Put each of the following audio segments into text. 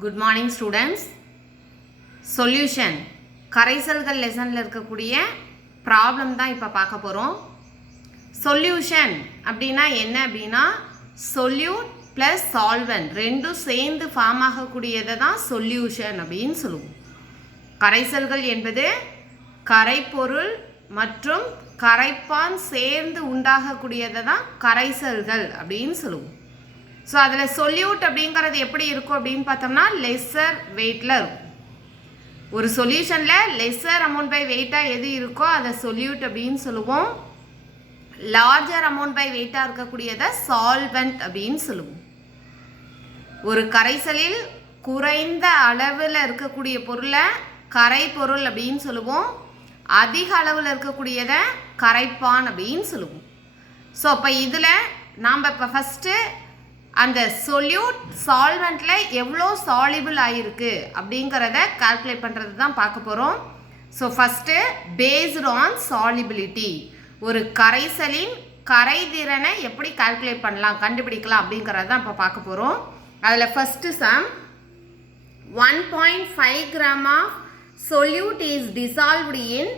Good morning students. Solution கரைசல்கள் லெசனில் இருக்கக்கூடிய problem தான் இப்போ பார்க்க போகிறோம். சொல்யூஷன் அப்படின்னா என்ன அப்படின்னா சொல்யூட் ப்ளஸ் சால்வெண்ட் ரெண்டும் சேர்ந்து ஃபார்ம் ஆகக்கூடியதை தான் சொல்யூஷன் அப்படின்னு சொல்லுவோம். கரைசல்கள் என்பது கரைப்பொருள் மற்றும் கரைப்பான் சேர்ந்து உண்டாகக்கூடியதை தான் கரைசல்கள் அப்படின்னு சொல்லுவோம். ஸோ அதில் சொல்யூட் அப்படிங்கிறது எப்படி இருக்கும் அப்படின்னு பார்த்தோம்னா லெஸ்ஸர் வெயிட்டில் இருக்கும். ஒரு சொல்யூஷனில் லெஸ்ஸர் அமௌண்ட் பை வெயிட்டாக எது இருக்கோ அதை சொல்யூட் அப்படின்னு சொல்லுவோம். லார்ஜர் அமௌண்ட் பை வெயிட்டாக இருக்கக்கூடியதை சால்வெண்ட் அப்படின்னு சொல்லுவோம். ஒரு கரைசலில் குறைந்த அளவில் இருக்கக்கூடிய பொருளை கரைப்பொருள் அப்படின்னு சொல்லுவோம். அதிக அளவில் இருக்கக்கூடியதை கரைப்பான் அப்படின்னு சொல்லுவோம். ஸோ அப்போ இதில் நாம் இப்போ ஃபஸ்ட்டு அந்த சொல்யூட் சால்வெண்ட்டில் எவ்வளோ சாலிபிள் ஆகிருக்கு அப்படிங்கிறத கால்குலேட் பண்ணுறது தான் பார்க்க போகிறோம். So first based on solubility ஒரு கரைசலின் கரைதிறனை எப்படி கால்குலேட் பண்ணலாம் கண்டுபிடிக்கலாம் அப்படிங்கிறது தான் இப்போ பார்க்க போகிறோம். அதில் first some 1.5 gram of solute is dissolved in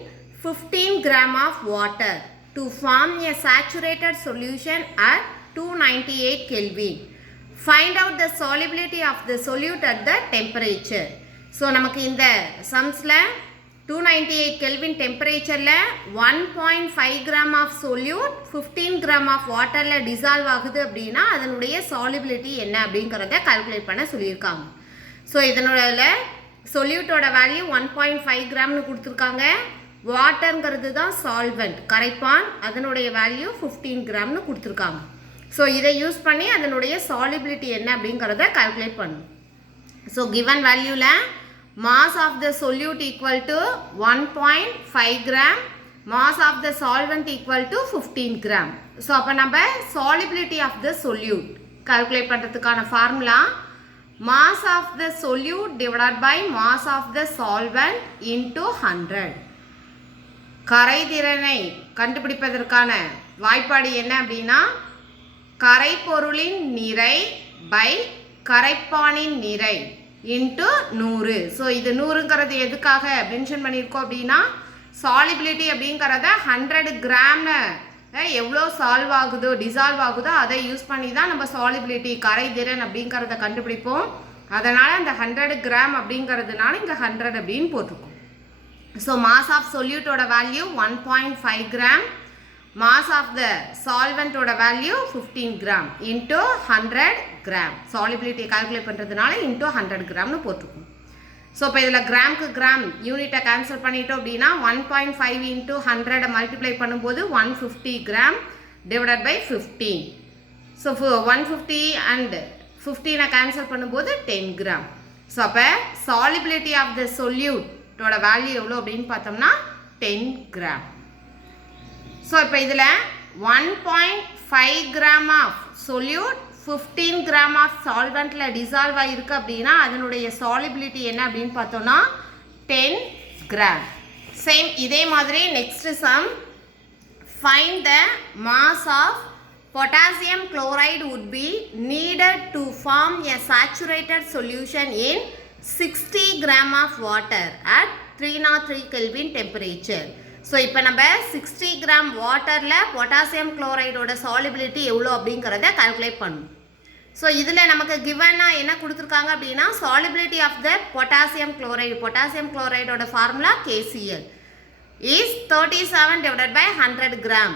15 gram of water to form a saturated solution at 298 Kelvin. Find out the solubility of the solute at the temperature. So நமக்கு இந்த சம்ஸில் 298 Kelvin டெம்பரேச்சரில் 1.5 gram of solute 15 gram of வாட்டரில் dissolve ஆகுது அப்படின்னா அதனுடைய solubility என்ன அப்படிங்கிறத calculate பண்ண சொல்லியிருக்காங்க. ஸோ இதனோட சொல்யூட்டோட வேல்யூ 1.5 gramனு கொடுத்துருக்காங்க. வாட்டருங்கிறது தான் சால்வெண்ட் கரைப்பான், அதனுடைய வேல்யூ 15 gramனு கொடுத்துருக்காங்க. ஸோ இதை யூஸ் பண்ணி அதனுடைய சாலிபிலிட்டி என்ன அப்படிங்கிறத கால்குலேட் பண்ணும். ஸோ கிவன் வேல்யூவில் mass of the solute equal to 1.5 gram, mass of the solvent equal to 15 gram. So அப்போ நம்ம solubility of the solute calculate பண்ணுறதுக்கான formula mass of the solute divided by mass of the solvent into 100. கரைதிறனை கண்டுபிடிப்பதற்கான வாய்ப்பாடு என்ன அப்படின்னா கரைப்பொருளின் நிறை by கரைப்பானின் நிறை இன்ட்டு 100. ஸோ இது 100ங்கிறது எதுக்காக மென்ஷன் பண்ணியிருக்கோம் அப்படின்னா சாலிபிலிட்டி அப்படிங்கிறத 100 கிராம்னு எவ்வளோ சால்வ் ஆகுதோ டிசால்வ் ஆகுதோ அதை யூஸ் பண்ணி தான் நம்ம சாலிபிலிட்டி கரைதிறன் அப்படிங்கிறத கண்டுபிடிப்போம். அதனால் அந்த 100 கிராம் அப்படிங்கிறதுனால இங்கே 100 அப்படின்னு போட்டிருக்கோம். ஸோ மாஸ் ஆஃப் சொல்யூட்டோட value 1.5 gram, mass of the சால்வெண்ட்டோட value 15 gram into 100 gram. Solubility calculate பண்ணுறதுனால இன்ட்டு 100 gramனு போட்டிருக்கோம். ஸோ இப்போ இதில் கிராமுக்கு கிராம் யூனிட்டை கேன்சல் பண்ணிட்டோம் அப்படின்னா 1.5 இன்ட்டு 100 மல்டிப்ளை பண்ணும்போது 150 gram divided by 15. So 150 and 15 cancel பண்ணும்போது 10 gram. ஸோ அப்போ சாலிபிலிட்டி ஆஃப் த சொல்யூட்டோட வேல்யூ எவ்வளோ அப்படின்னு பார்த்தோம்னா 10 gram. ஸோ இப்போ இதில் 1.5 gram of solute 15 gram of சால்வெண்ட்டில் டிசால்வ் ஆகிருக்கு அப்படின்னா அதனுடைய சாலிபிலிட்டி என்ன அப்படின்னு பார்த்தோம்னா 10 gram. சேம் இதே மாதிரி next sum find the mass of potassium chloride would be needed to form a saturated solution in 60 gram of water at 303 Kelvin temperature. So இப்போ நம்ம 60 gram வாட்டரில் பொட்டாசியம் குளோரைடோட சாலிபிலிட்டி எவ்வளோ அப்படிங்கிறத கால்குலேட் பண்ணணும். ஸோ இதில் நமக்கு கிவனாக என்ன கொடுத்துருக்காங்க அப்படின்னா சாலிபிலிட்டி ஆஃப் த பொட்டாசியம் குளோரைடோட formula KCl is 37 divided by 100 gram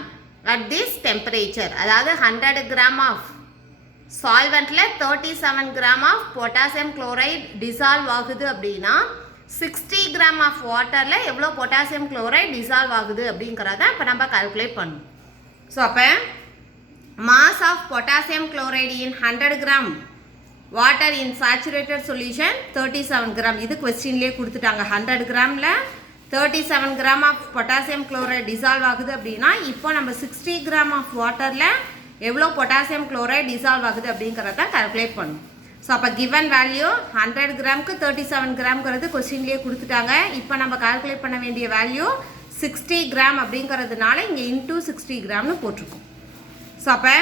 at this temperature. அதாவது 100 gram ஆஃப் சால்வெண்ட்டில் 37 gram of potassium chloride dissolve ஆகுது அப்படின்னா 60 gram ஆஃப் வாட்டரில் எவ்வளோ பொட்டாசியம் குளோரைட் டிசால்வ் ஆகுது அப்படிங்கிறத இப்போ நம்ம கால்குலேட் பண்ணணும். ஸோ அப்போ mass of potassium chloride in 100 gram water in saturated solution 37 gram. இது கொஸ்டின்லேயே கொடுத்துட்டாங்க. 100 gramல 37 gram of potassium chloride dissolve ஆகுது அப்படின்னா இப்போ நம்ம 60 gram ஆஃப் வாட்டரில் எவ்வளோ பொட்டாசியம் குளோரைட் டிசால்வ் ஆகுது அப்படிங்கிறத கால்குலேட் பண்ணணும். ஸோ அப்போ கிவன் வேல்யூ 100 gramக்கு 37 gramங்கிறது கொஸ்டின்லேயே கொடுத்துட்டாங்க. இப்போ நம்ம கால்குலேட் பண்ண வேண்டிய வேல்யூ 60 gram அப்படிங்கிறதுனால இங்கே இன்டூ 60 gramனு போட்டிருக்கோம். ஸோ அப்போ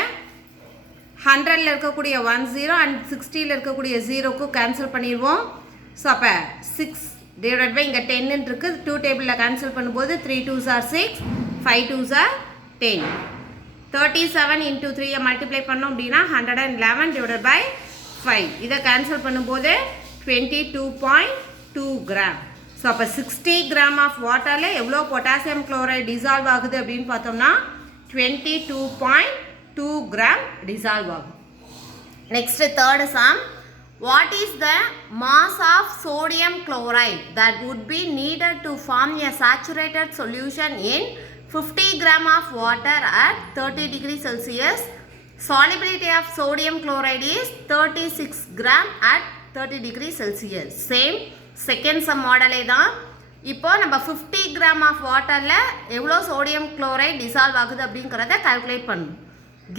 100ல் இருக்கக்கூடிய 1 0 அண்ட் 60ல் இருக்கக்கூடிய 0க்கு கேன்சல் பண்ணிடுவோம். ஸோ அப்போ 6 டிவைட் பை இங்கே 10 இருக்குது. 2 டேபிளில் கேன்சல் பண்ணும்போது 3 2s are 6, 5 2s are 10. 37 into 3 multiply பண்ணோம் அப்படின்னா 111 டிவைட் பை 5. இதை கேன்சல் பண்ணும்போது 22.2 கிராம். ஸோ அப்போ 60 கிராம் ஆஃப் வாட்டரில் எவ்வளோ பொட்டாசியம் குளோரைட் டிசால்வ் ஆகுது அப்படின்னு பார்த்தோம்னா 22.2 கிராம் டிசால்வ் ஆகும். Next third sum. What is the mass of sodium chloride that would be needed to form a saturated solution in 50 gram of water at 30 degrees Celsius? Solubility of sodium chloride is 36 gram at 30 degrees Celsius. Same second sum model தான். இப்போ நம்ம 50 gram of waterல எவ்வளோ sodium chloride dissolve ஆகுது அப்படிங்கிறத calculate பண்ணணும்.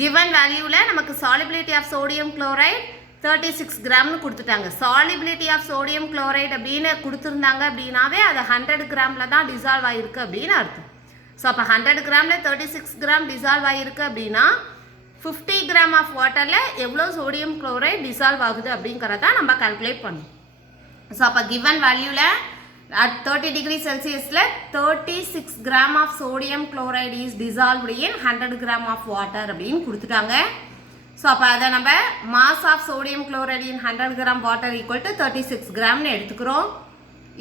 Given valueல நமக்கு solubility of sodium chloride 36 கிராம்னு கொடுத்துட்டாங்க. solubility of sodium chloride அப்படின்னு கொடுத்துருந்தாங்க அப்படின்னாவே அது 100 கிராமில் தான் டிசால்வ் ஆகிருக்கு அப்படின்னு அர்த்தம். ஸோ அப்போ 100 கிராமில் 36 கிராம் டிசால்வ் ஆகிருக்கு அப்படின்னா 50 கிராம் ஆஃப் வாட்டரில் எவ்வளோ சோடியம் குளோரைட் டிசால்வ் ஆகுது அப்படிங்கிறத நம்ம கால்குலேட் பண்ணணும். ஸோ அப்போ கிவன் வேல்யூவில் at 30 degree Celsiusல 36 gram of sodium chloride is dissolved in 100 gram of water அப்படின்னு கொடுத்துட்டாங்க. ஸோ அப்போ அதை நம்ம mass of sodium chloride in 100 gram water equal to 36 கிராம்னு எடுத்துக்கிறோம்.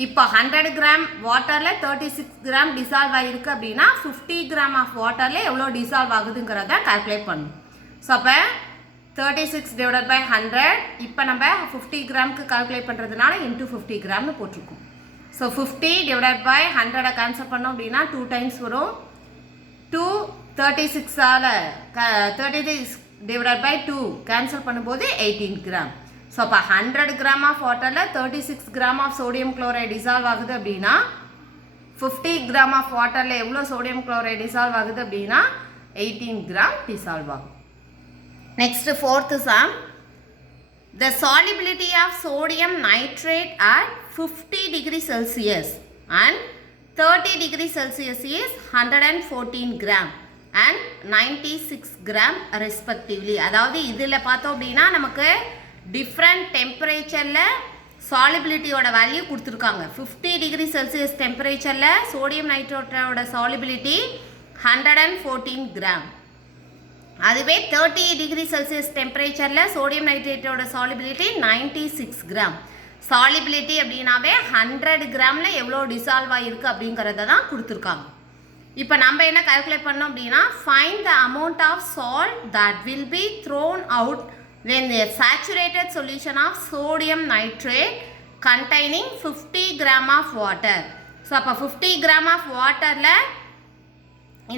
இப்போ 100 கிராம் வாட்டரில் 36 கிராம் டிசால்வ் ஆகிருக்கு அப்படின்னா 50 கிராம் ஆஃப் வாட்டரில் எவ்வளோ டிசால்வ் ஆகுதுங்கிறத கால்குலேட் பண்ணணும். ஸோ அப்போ 36 டிவைடட் பை 100. இப்போ நம்ம 50 கிராமுக்கு கால்குலேட் பண்ணுறதுனால இன்ட்டு 50 கிராம்னு போட்டிருக்கோம். ஸோ 50 டிவைடட் பை 100 கேன்சல் பண்ணோம் அப்படின்னா 2 டைம்ஸ் வரும். 2 36ஆல் 36 divided by 2 cancel பண்ணும்போது 18 கிராம். ஸோ அப்போ 100 கிராம் ஆஃப் வாட்டரில் 36 gram of sodium chloride dissolve ஆகுது அப்படின்னா 50 கிராம் ஆஃப் வாட்டரில் எவ்வளோ சோடியம் குளோரைட் டிசால்வ் ஆகுது அப்படின்னா 18 கிராம் டிசால்வ் ஆகும். Next fourth some. The solubility of sodium nitrate at 50 degree Celsius and 30 degree Celsius is 114 gram and 96 gram respectively. அதாவது இதில் பார்த்தோம் அப்படின்னா நமக்கு டிஃப்ரெண்ட் டெம்பரேச்சரில் சாலிபிலிட்டியோட வேல்யூ கொடுத்துருக்காங்க. 50 டிகிரி செல்சியஸ் டெம்பரேச்சரில் சோடியம் நைட்ரேட்டோட சாலிபிலிட்டி 114 கிராம். அதுவே 30 டிகிரி செல்சியஸ் டெம்பரேச்சரில் சோடியம் நைட்ரேட்டோட சாலிபிலிட்டி 96 கிராம். சாலிபிலிட்டி அப்படின்னாவே 100 கிராமில் எவ்வளோ டிசால்வ் ஆகிருக்கு அப்படிங்கிறத தான் கொடுத்துருக்காங்க. இப்போ நம்ம என்ன கால்குலேட் பண்ணோம் அப்படின்னா find the amount of salt that will be thrown out when a saturated solution of sodium nitrate containing 50 gram of water. So அப்போ 50 gram of வாட்டரில்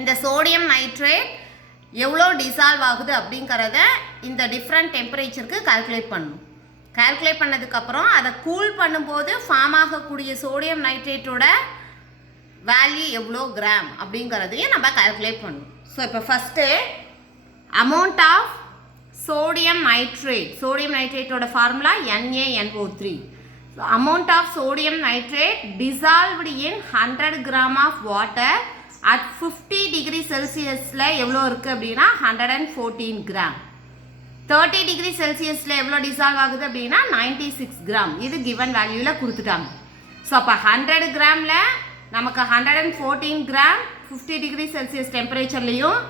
இந்த சோடியம் நைட்ரேட் எவ்வளோ டிசால்வ் ஆகுது அப்படிங்கிறத இந்த டிஃப்ரெண்ட் டெம்பரேச்சருக்கு கால்குலேட் பண்ணணும். கால்குலேட் பண்ணதுக்கப்புறம் அதை கூல் பண்ணும்போது ஃபார்ம் ஆகக்கூடிய சோடியம் நைட்ரேட்டோட வேல்யூ எவ்வளோ கிராம் அப்படிங்கிறதையும் நம்ம கால்குலேட் பண்ணணும். ஸோ இப்போ ஃபஸ்ட்டு அமௌண்ட் ஆஃப் சோடியம் நைட்ரேட்டோட formula NaNO3. Amount of sodium nitrate dissolved in 100 gram of water at 50 degree செல்சியஸில் எவ்வளோ இருக்குது அப்படின்னா 114 கிராம். 30 டிகிரி செல்சியஸில் எவ்வளோ டிசால்வ் ஆகுது அப்படின்னா 96 கிராம். இது கிவன் வேல்யூவில் கொடுத்துட்டாங்க. ஸோ அப்போ 100 கிராமில் நமக்கு 114 கிராம் 50 டிகிரி செல்சியஸ் டெம்பரேச்சர்லையும்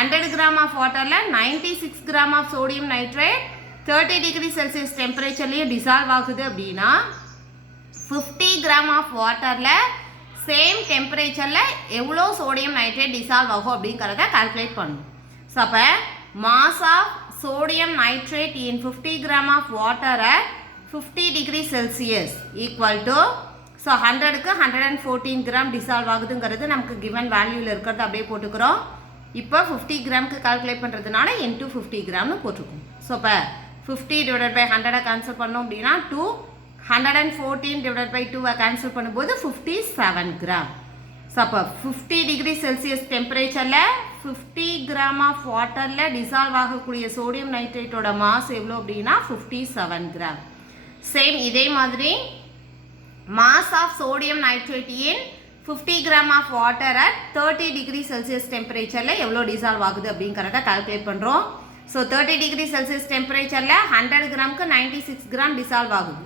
100 கிராம் ஆஃப் வாட்டரில் 96 gram of sodium nitrate 30 degree Celsius டெம்பரேச்சர்லையும் டிசால்வ் ஆகுது அப்படின்னா 50 கிராம் ஆஃப் வாட்டரில் சேம் டெம்பரேச்சரில் எவ்வளோ சோடியம் நைட்ரேட் டிசால்வ் ஆகும் அப்படிங்கிறத கால்குலேட் பண்ணணும். ஸோ அப்போ mass of sodium nitrate in 50 gram of water at 50 degree Celsius equal to so 100க்கு 114 கிராம் டிசால்வ் ஆகுதுங்கிறது நமக்கு கிவன் வேல்யூவில் இருக்கிறது அப்படியே போட்டுக்கிறோம். இப்போ 50 கிராமுக்கு கால்குலேட் பண்ணுறதுனால இன்ட்டு 50 கிராம்னு போட்டிருக்கோம். ஸோ இப்போ 50 டிவைடட் பை 100 கேன்சல் பண்ணோம் அப்படின்னா 2, 114 டிவைடட் பை 2 கேன்சல் பண்ணும்போது 57 கிராம். ஸோ அப்போ 50 டிகிரி செல்சியஸ் டெம்பரேச்சரில் 50 கிராம் ஆஃப் வாட்டரில் டிசால்வ் ஆகக்கூடிய சோடியம் நைட்ரேட்டோட மாஸ் எவ்வளோ அப்படின்னா 57 கிராம். சேம் இதே மாதிரி mass of sodium nitrate in 50 gram of water at 30 degree Celsius டெம்பரேச்சரில் எவ்வளோ டிசால்வ் ஆகுது அப்படிங்கிறத கால்குலேட் பண்ணுறோம். ஸோ 30 டிகிரி செல்சியஸ் டெம்பரேச்சரில் 100 கிராமுக்கு 96 கிராம் டிசால்வ் ஆகுது.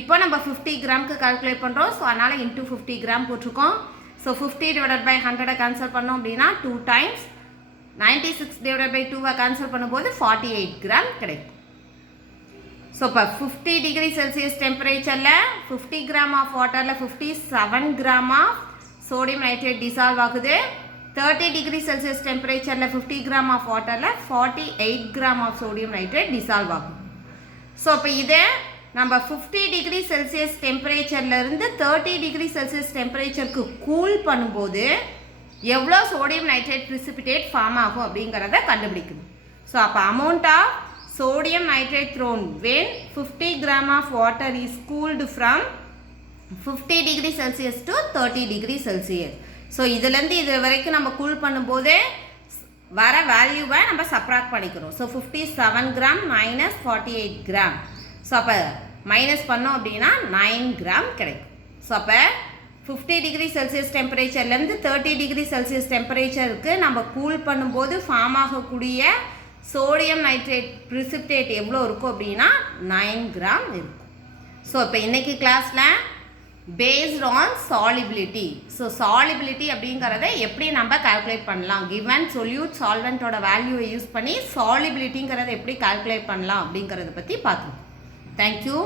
இப்போ நம்ம 50 கிராமுக்கு கால்குலேட் பண்ணுறோம். ஸோ அதனால் இன்ட்டு 50 கிராம் போட்டிருக்கோம். ஸோ 50 டிவைடட் பை 100 கேன்சல் பண்ணோம் அப்படின்னா 2 டைம்ஸ் 96 டிவைடட் பை 2 கேன்சல் பண்ணும்போது 48 கிராம் கிடைக்கும். ஸோ இப்போ 50 டிகிரி செல்சியஸ் டெம்பரேச்சரில் 50 கிராம் ஆஃப் வாட்டரில் 57 gram of sodium nitrate dissolve ஆகுது. 30 டிகிரி செல்சியஸ் டெம்பரேச்சரில் 50 கிராம் ஆஃப் வாட்டரில் 48 gram of sodium nitrate dissolve ஆகும். ஸோ இப்போ இதை நம்ம 50 டிகிரி செல்சியஸ் டெம்பரேச்சர்லேருந்து 30 டிகிரி செல்சியஸ் டெம்பரேச்சருக்கு கூல் பண்ணும்போது எவ்வளோ சோடியம் நைட்ரேட் precipitate ஃபார்ம் ஆகும் அப்படிங்கிறத கண்டுபிடிக்கணும். ஸோ அப்போ amount of sodium nitrate thrown when 50 gram of water is cooled from 50 degree Celsius to 30 degree Celsius. So இதுலேருந்து இது வரைக்கும் நம்ம கூல் பண்ணும்போதே வர வேல்யூவை நம்ம சப்ராக்ட் பண்ணிக்கிறோம். So 57 gram minus 48 gram. So அப்போ மைனஸ் பண்ணோம் அப்படின்னா 9 கிராம் கிடைக்கும். ஸோ அப்போ 50 டிகிரி செல்சியஸ் டெம்பரேச்சர்லேருந்து 30 டிகிரி செல்சியஸ் டெம்பரேச்சருக்கு நம்ம கூல் பண்ணும்போது ஃபார்ம் ஆகக்கூடிய சோடியம் நைட்ரேட் precipitate எவ்வளோ இருக்கும் அப்படின்னா 9 கிராம் இருக்கும். ஸோ இப்போ இன்றைக்கி கிளாஸில் based on solubility. So solubility அப்படிங்கிறத எப்படி நம்ம கால்குலேட் பண்ணலாம், கிவன் சொல்யூட் சால்வெண்ட்டோட வேல்யூவை யூஸ் பண்ணி சாலிபிலிட்டிங்கிறத எப்படி கால்குலேட் பண்ணலாம் அப்படிங்கிறத பற்றி பார்த்துருக்கோம். தேங்க்யூ.